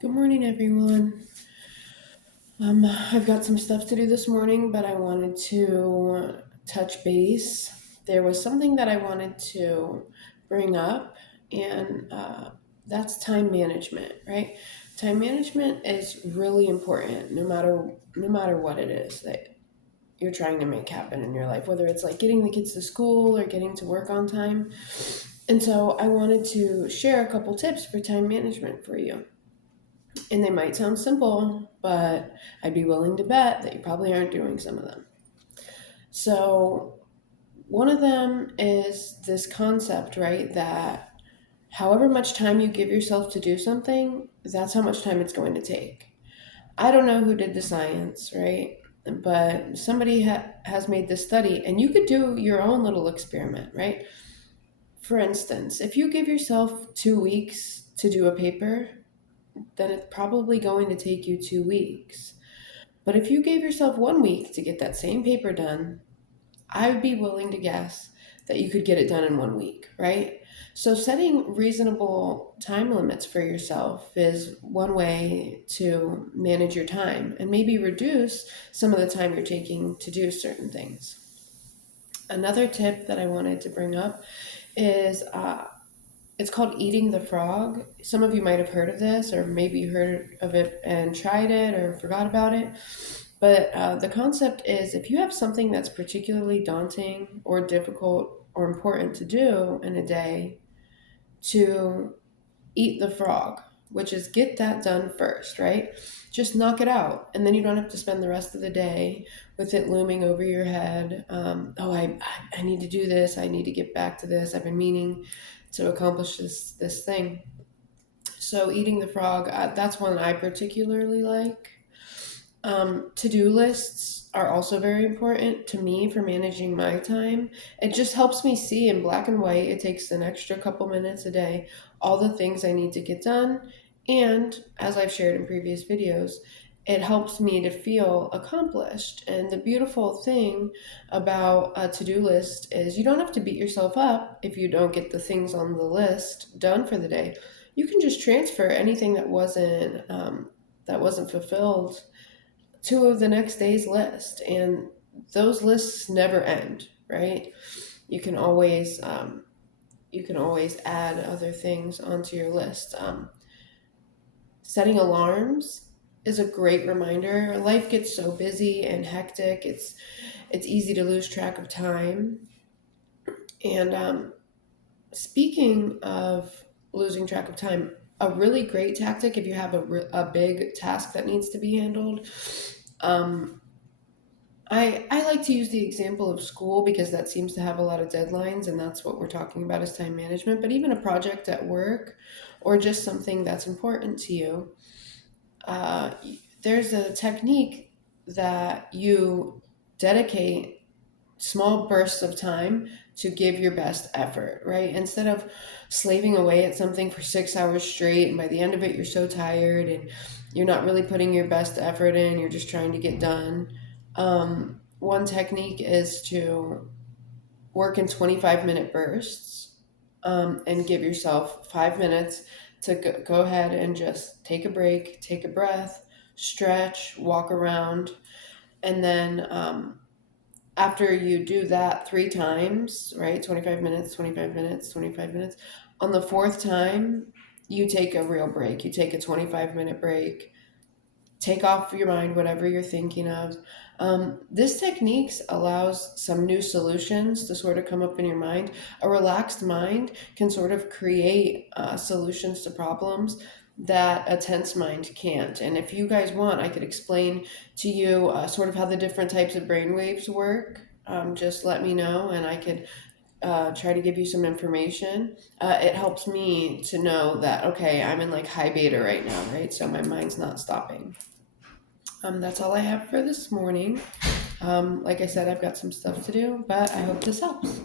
Good morning, everyone. I've got some stuff to do this morning, but I wanted to touch base. There was something that I wanted to bring up, and that's time management, right? Time management is really important, no matter what it is that you're trying to make happen in your life, whether it's like getting the kids to school or getting to work on time. And so I wanted to share a couple tips for time management for you. And they might sound simple, but I'd be willing to bet that you probably aren't doing some of them. So, one of them is this concept, right? That however much time you give yourself to do something, that's how much time it's going to take. I don't know who did the science, right? But somebody has made this study, and you could do your own little experiment, right? For instance, if you give yourself 2 weeks to do a paper, then it's probably going to take you 2 weeks. But if you gave yourself 1 week to get that same paper done, I would be willing to guess that you could get it done in 1 week, right? So, setting reasonable time limits for yourself is one way to manage your time and maybe reduce some of the time you're taking to do certain things. Another tip that I wanted to bring up is it's called eating the frog. Some of you might have heard of this, or maybe heard of it and tried it or forgot about it. But the concept is if you have something that's particularly daunting or difficult or important to do in a day, to eat the frog, which is get that done first, right? Just knock it out. And then you don't have to spend the rest of the day with it looming over your head. I need to do this. I need to get back to this. I've been meaning to accomplish this thing. So eating the frog, that's one I particularly like. To-do lists are also very important to me for managing my time. It just helps me see in black and white. It takes an extra couple minutes a day, all the things I need to get done. And as I've shared in previous videos, it helps me to feel accomplished. And the beautiful thing about a to-do list is you don't have to beat yourself up if you don't get the things on the list done for the day. You can just transfer anything that wasn't fulfilled to the next day's list, and those lists never end, right? You can always add other things onto your list. Setting alarms is a great reminder. Life gets so busy and hectic. It's easy to lose track of time. And speaking of losing track of time, a really great tactic if you have a big task that needs to be handled. Um, I like to use the example of school because that seems to have a lot of deadlines, and that's what we're talking about is time management. But even a project at work or just something that's important to you, uh, there's a technique that you dedicate small bursts of time to give your best effort, right? Instead of slaving away at something for 6 hours straight, and by the end of it, you're so tired and you're not really putting your best effort in, you're just trying to get done. One technique is to work in 25-minute bursts, and give yourself 5 minutes to go ahead and just take a break, take a breath, stretch, walk around, and then after you do that 3 times, right? 25 minutes, 25 minutes, 25 minutes. On the fourth time, you take a real break. You take a 25-minute break, take off your mind whatever you're thinking of. This technique allows some new solutions to sort of come up in your mind. A relaxed mind can sort of create solutions to problems that a tense mind can't. And if you guys want, I could explain to you sort of how the different types of brain waves work. Just let me know, and I could try to give you some information. It helps me to know that, okay, I'm in like high beta right now, right? So my mind's not stopping. That's all I have for this morning. Like I said, I've got some stuff to do, but I hope this helps.